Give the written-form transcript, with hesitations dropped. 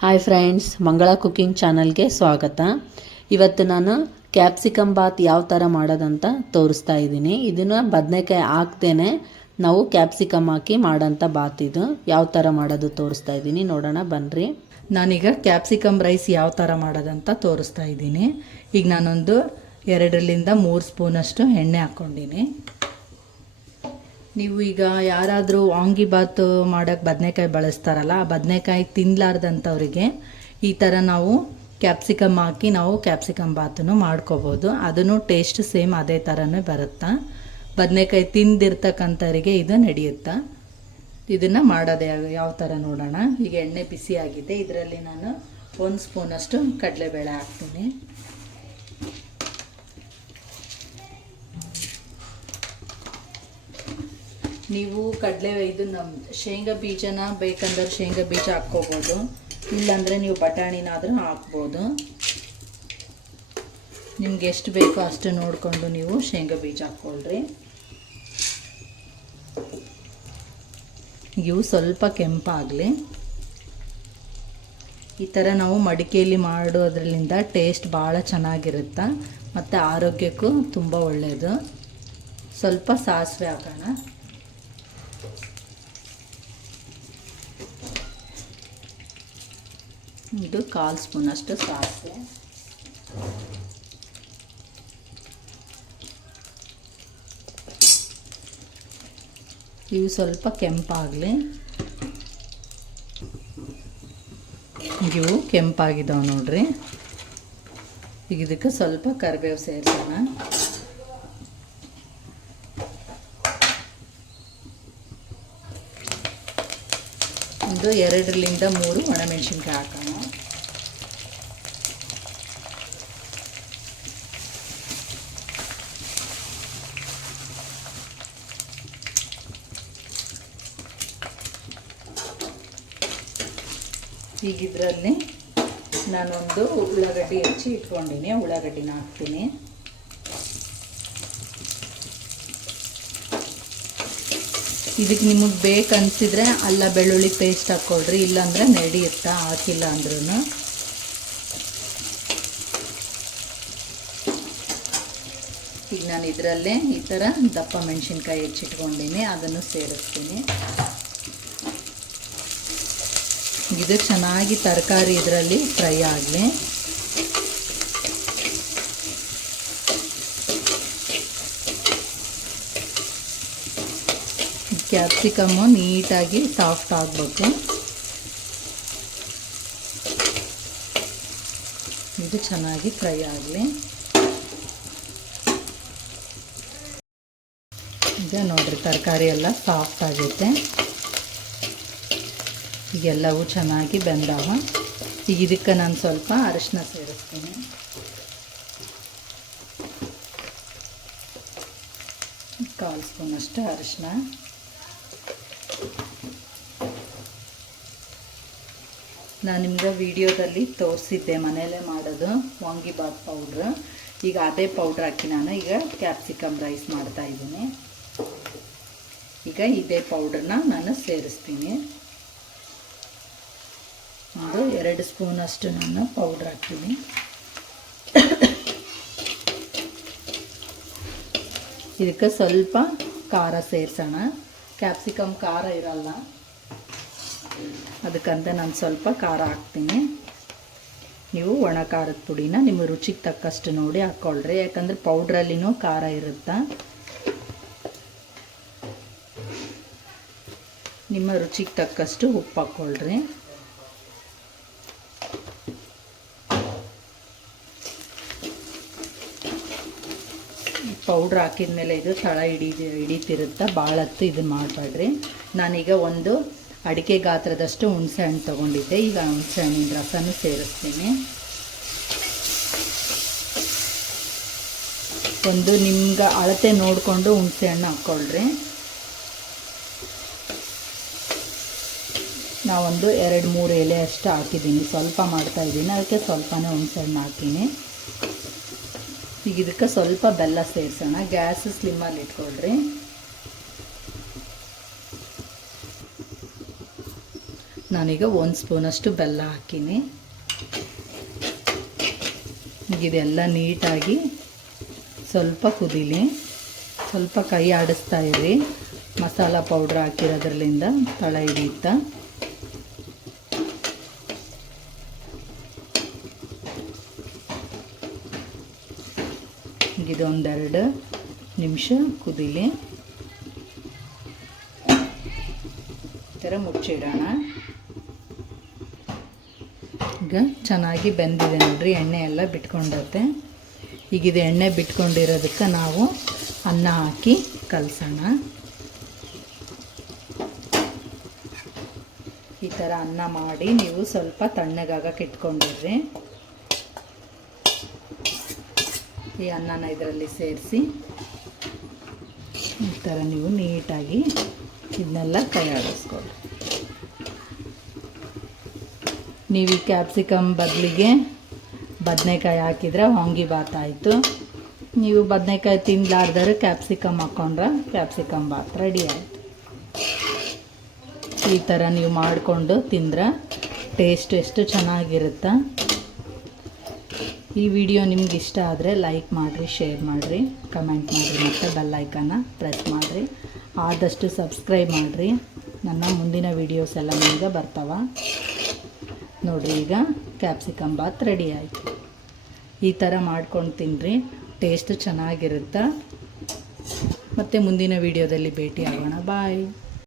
Hi friends, ಮಂಗಳ cooking ಚಾನಲ್ಗೆ ಸ್ವಾಗತ. ಇವತ್ತು ನಾನು ಕ್ಯಾಪ್ಸಿಕಮ್ ಬಾತ್ ಯಾವ ಥರ ಮಾಡೋದಂತ ತೋರಿಸ್ತಾ ಇದ್ದೀನಿ. ಇದನ್ನು ಬದನೆಕಾಯಿ ಹಾಕ್ದೇನೆ ನಾವು ಕ್ಯಾಪ್ಸಿಕಮ್ ಹಾಕಿ ಮಾಡೋಂಥ ಬಾತ್. ಇದು ಯಾವ ಥರ ಮಾಡೋದು ತೋರಿಸ್ತಾ ಇದ್ದೀನಿ, ನೋಡೋಣ ಬನ್ನಿರಿ. ನಾನೀಗ ಕ್ಯಾಪ್ಸಿಕಮ್ ರೈಸ್ ಯಾವ ಥರ ಮಾಡೋದಂತ ತೋರಿಸ್ತಾ ಇದ್ದೀನಿ. ಈಗ ನಾನೊಂದು 2-3 ಸ್ಪೂನಷ್ಟು ಎಣ್ಣೆ ಹಾಕ್ಕೊಂಡಿನಿ. ನೀವು ಈಗ ಯಾರಾದರೂ ವಾಂಗಿಬಾತ್ ಮಾಡೋಕ್ಕೆ ಬದನೆಕಾಯಿ ಬಳಸ್ತಾರಲ್ಲ, ಆ ಬದನೆಕಾಯಿ ತಿನ್ನಲಾರ್ದಂಥವ್ರಿಗೆ ಈ ಥರ ನಾವು ಕ್ಯಾಪ್ಸಿಕಮ್ ಹಾಕಿ ನಾವು ಕ್ಯಾಪ್ಸಿಕಮ್ ಬಾತನ್ನು ಮಾಡ್ಕೋಬೋದು. ಅದನ್ನು ಟೇಸ್ಟ್ ಸೇಮ್ ಅದೇ ಥರನೇ ಬರುತ್ತಾ. ಬದನೆಕಾಯಿ ತಿಂದಿರ್ತಕ್ಕಂಥವ್ರಿಗೆ ಇದು ನಡೆಯುತ್ತಾ. ಇದನ್ನು ಮಾಡೋದು ಯಾವ ಥರ ನೋಡೋಣ. ಈಗ ಎಣ್ಣೆ ಬಿಸಿ ಆಗಿದೆ. ಇದರಲ್ಲಿ ನಾನು 1 ಸ್ಪೂನಷ್ಟು ಕಡಲೆಬೇಳೆ ಹಾಕ್ತೀನಿ. ನೀವು ಶೇಂಗಾ ಬೀಜನ ಬೇಕಂದ್ರೆ ಶೇಂಗಾ ಬೀಜ ಹಾಕ್ಕೋಬೋದು, ಇಲ್ಲಾಂದರೆ ನೀವು ಬಟಾಣಿನಾದರೂ ಹಾಕ್ಬೋದು. ನಿಮ್ಗೆ ಎಷ್ಟು ಬೇಕೋ ಅಷ್ಟು ನೋಡಿಕೊಂಡು ನೀವು ಶೇಂಗಾ ಬೀಜ ಹಾಕ್ಕೊಳ್ರಿ. ಇವು ಸ್ವಲ್ಪ ಕೆಂಪಾಗಲಿ. ಈ ಥರ ನಾವು ಮಡಿಕೆಯಲ್ಲಿ ಮಾಡೋದ್ರಿಂದ ಟೇಸ್ಟ್ ಭಾಳ ಚೆನ್ನಾಗಿರುತ್ತೆ ಮತ್ತು ಆರೋಗ್ಯಕ್ಕೂ ತುಂಬ ಒಳ್ಳೆಯದು. ಸ್ವಲ್ಪ ಸಾಸಿವೆ ಹಾಕೋಣ. ಇದು 1/4 ಸ್ಪೂನಷ್ಟು ಸಾಸಿವೆ. ಇವು ಸ್ವಲ್ಪ ಕೆಂಪಾಗಲಿ. ಇವು ಕೆಂಪಾಗಿದ್ದಾವೆ ನೋಡ್ರಿ. ಈಗ ಇದಕ್ಕೆ ಸ್ವಲ್ಪ ಕರಿಬೇವು ಸೇರಿಸೋಣ. ಒಂದು 2-3 ಒಣಮೆಣಸಿನ್ಕಾಯಿ ಹಾಕೋಣ. ಈಗ ಇದರಲ್ಲಿ ನಾನೊಂದು ಉಳ್ಳಾಗಡ್ಡಿ ಹೆಚ್ಚಿ ಇಟ್ಕೊಂಡಿನಿ. ಉಳ್ಳಾಗಡ್ಡಿನ ಹಾಕ್ತೀನಿ. ಇದಕ್ಕೆ ನಿಮಗೆ ಬೇಕನ್ಸಿದ್ರೆ ಅಲ್ಲ ಬೆಳ್ಳುಳ್ಳಿ ಪೇಸ್ಟ್ ಹಾಕ್ಕೊಳ್ರಿ, ಇಲ್ಲಾಂದರೆ ನಡೆಯುತ್ತಾ, ಹಾಕಿಲ್ಲ ಅಂದ್ರೂ. ಈಗ ನಾನು ಇದರಲ್ಲೇ ಈ ಥರ ದಪ್ಪ ಮೆಣಸಿನ್ಕಾಯಿ ಹೆಚ್ಚಿಟ್ಕೊಂಡಿನಿ, ಅದನ್ನು ಸೇರಿಸ್ತೀನಿ. ಇದು ಚೆನ್ನಾಗಿ ತರಕಾರಿ ಇದರಲ್ಲಿ ಫ್ರೈ ಆಗಲಿ. ಕ್ಯಾಪ್ಸಿಕಮ್ಮು ನೀಟಾಗಿ ಸಾಫ್ಟ್ ಆಗಬೇಕು. ಇದು ಚೆನ್ನಾಗಿ ಫ್ರೈ ಆಗಲಿ. ಈಗ ನೋಡಿರಿ, ತರಕಾರಿ ಎಲ್ಲ ಸಾಫ್ಟ್ ಆಗೈತೆ. ಈಗೆಲ್ಲವೂ ಚೆನ್ನಾಗಿ ಬೆಂದಾವ. ಈಗ ಇದಕ್ಕೆ ನಾನು ಸ್ವಲ್ಪ ಅರಿಶಿನ ಸೇರಿಸ್ತೀನಿ. ಕಾಲು ಸ್ಪೂನಷ್ಟು ಅರಿಶಿನ. ನಾನು ನಿಮ್ಗೆ ವಿಡಿಯೋದಲ್ಲಿ ತೋರಿಸಿದ್ದೆ ಮನೆಯಲ್ಲೇ ಮಾಡೋದು ವಾಂಗಿಬಾತ್ ಪೌಡ್ರ್. ಈಗ ಅದೇ ಪೌಡ್ರ್ ಹಾಕಿ ನಾನು ಈಗ ಕ್ಯಾಪ್ಸಿಕಮ್ ರೈಸ್ ಮಾಡ್ತಾಯಿದ್ದೀನಿ. ಈಗ ಇದೇ ಪೌಡ್ರನ್ನ ನಾನು ಸೇರಿಸ್ತೀನಿ. ಒಂದು 2 ಸ್ಪೂನಷ್ಟು ನಾನು ಪೌಡ್ರ್ ಹಾಕ್ತೀನಿ. ಇದಕ್ಕೆ ಸ್ವಲ್ಪ ಖಾರ ಸೇರಿಸೋಣ. ಕ್ಯಾಪ್ಸಿಕಮ್ ಖಾರ ಇರಲ್ಲ, ಅದಕ್ಕಂತ ನಾನು ಸ್ವಲ್ಪ ಖಾರ ಹಾಕ್ತೀನಿ. ನೀವು ಒಣ ಖಾರದ ಪುಡಿನ ನಿಮ್ಮ ರುಚಿಗೆ ತಕ್ಕಷ್ಟು ನೋಡಿ ಹಾಕ್ಕೊಳ್ರಿ, ಯಾಕಂದರೆ ಪೌಡ್ರಲ್ಲಿನೂ ಖಾರ ಇರುತ್ತೆ. ನಿಮ್ಮ ರುಚಿಗೆ ತಕ್ಕಷ್ಟು ಉಪ್ಪು ಹಾಕ್ಕೊಳ್ರಿ. ಪೌಡ್ರ್ ಹಾಕಿದ ಮೇಲೆ ಇದು ತಳ ಹಿಡಿತಿರುತ್ತೆ. ಭಾಳ ಹೊತ್ತು ಇದನ್ನು ಮಾಡಬೇಡ್ರಿ. ನಾನೀಗ ಒಂದು ಅಡಿಕೆ ಗಾತ್ರದಷ್ಟು ಹುಣಸೆ ಹಣ್ಣು ತೊಗೊಂಡಿದ್ದೆ. ಈಗ ಹುಣಸೆ ಹಣ್ಣಿನ ರಸನೂ ಸೇರಿಸ್ತೀನಿ. ಒಂದು ನಿಮ್ಗೆ ಅಳತೆ ನೋಡಿಕೊಂಡು ಹುಣಸೆ ಹಣ್ಣು ಹಾಕ್ಕೊಳ್ರಿ. ನಾವೊಂದು 2-3 ಎಲೆ ಅಷ್ಟು ಹಾಕಿದ್ದೀನಿ. ಸ್ವಲ್ಪ ಮಾಡ್ತಾಯಿದ್ದೀನಿ, ಅದಕ್ಕೆ ಸ್ವಲ್ಪನೇ ಹುಣಸೆ ಹಣ್ಣು ಹಾಕೀನಿ. ಈಗ ಇದಕ್ಕೆ ಸ್ವಲ್ಪ ಬೆಲ್ಲ ಸೇರಿಸೋಣ. ಗ್ಯಾಸ್ ಸ್ಲಿಮ್ಮಲ್ಲಿ ಇಟ್ಕೊಳ್ರಿ. ನಾನೀಗ 1 ಸ್ಪೂನಷ್ಟು ಬೆಲ್ಲ ಹಾಕೀನಿ. ಇದೆಲ್ಲ ನೀಟಾಗಿ ಸ್ವಲ್ಪ ಕುದೀಲಿ. ಸ್ವಲ್ಪ ಕೈ ಆಡಿಸ್ತಾ ಇರಿ, ಮಸಾಲ ಪೌಡ್ರ್ ಹಾಕಿರೋದ್ರಲ್ಲಿಂದ ತಳ ಹಿಡಿಯುತ್ತಾ. ಇದೊಂದೆರಡು ನಿಮಿಷ ಕುದೀಲಿ. ಈ ಥರ ಮುಚ್ಚಿಡೋಣ. ಈಗ ಚೆನ್ನಾಗಿ ಬೆಂದಿದೆ ನೋಡ್ರಿ, ಎಣ್ಣೆ ಎಲ್ಲ ಬಿಟ್ಕೊಂಡತ್ತೆ. ಈಗಿದೆ ಎಣ್ಣೆ ಬಿಟ್ಕೊಂಡಿರೋದಕ್ಕೆ ನಾವು ಅನ್ನ ಹಾಕಿ ಕಲಸೋಣ. ಈ ಥರ ಅನ್ನ ಮಾಡಿ ನೀವು ಸ್ವಲ್ಪ ತಣ್ಣಗಾಗಕ್ಕೆ ಇಟ್ಕೊಂಡಿರ್ರಿ. ಈ ಅನ್ನನ ಇದರಲ್ಲಿ ಸೇರಿಸಿ ಈ ಥರ ನೀವು ನೀಟಾಗಿ ಇದನ್ನೆಲ್ಲ ಕೈ ಆಡಿಸ್ಕೊಳ್ಳಿ. ನೀವು ಈ ಕ್ಯಾಪ್ಸಿಕಮ್ ಬದಲಿಗೆ ಬದನೆಕಾಯಿ ಹಾಕಿದರೆ ವಾಂಗಿಬಾತ್ ಆಯಿತು. ನೀವು ಬದನೆಕಾಯಿ ತಿನ್ನಲಾರ್ದರೆ ಕ್ಯಾಪ್ಸಿಕಮ್ ಹಾಕ್ಕೊಂಡ್ರೆ ಕ್ಯಾಪ್ಸಿಕಮ್ ಬಾತ್ ರೆಡಿ ಆಯಿತು. ಈ ಥರ ನೀವು ಮಾಡಿಕೊಂಡು ತಿಂದರೆ ಟೇಸ್ಟ್ ಎಷ್ಟು ಚೆನ್ನಾಗಿರುತ್ತೆ. ಈ ವಿಡಿಯೋ ನಿಮ್ಗೆ ಇಷ್ಟ ಆದರೆ ಲೈಕ್ ಮಾಡಿರಿ, ಶೇರ್ ಮಾಡಿರಿ, ಕಮೆಂಟ್ ಮಾಡಿರಿ ಮತ್ತು ಬೆಲ್ ಐಕನ್ನ ಪ್ರೆಸ್ ಮಾಡಿರಿ. ಆದಷ್ಟು ಸಬ್ಸ್ಕ್ರೈಬ್ ಮಾಡಿರಿ. ನನ್ನ ಮುಂದಿನ ವೀಡಿಯೋಸ್ ಎಲ್ಲ ನಿಮಗೆ ಬರ್ತಾವೆ ನೋಡಿರಿ. ಈಗ ಕ್ಯಾಪ್ಸಿಕಮ್ ಬಾತ್ ರೆಡಿ ಆಯಿತು. ಈ ಥರ ಮಾಡ್ಕೊಂಡು ತಿನ್ನಿರಿ, ಟೇಸ್ಟ್ ಚೆನ್ನಾಗಿರುತ್ತೆ. ಮತ್ತು ಮುಂದಿನ ವೀಡಿಯೋದಲ್ಲಿ ಭೇಟಿ ಆಗೋಣ. ಬಾಯ್.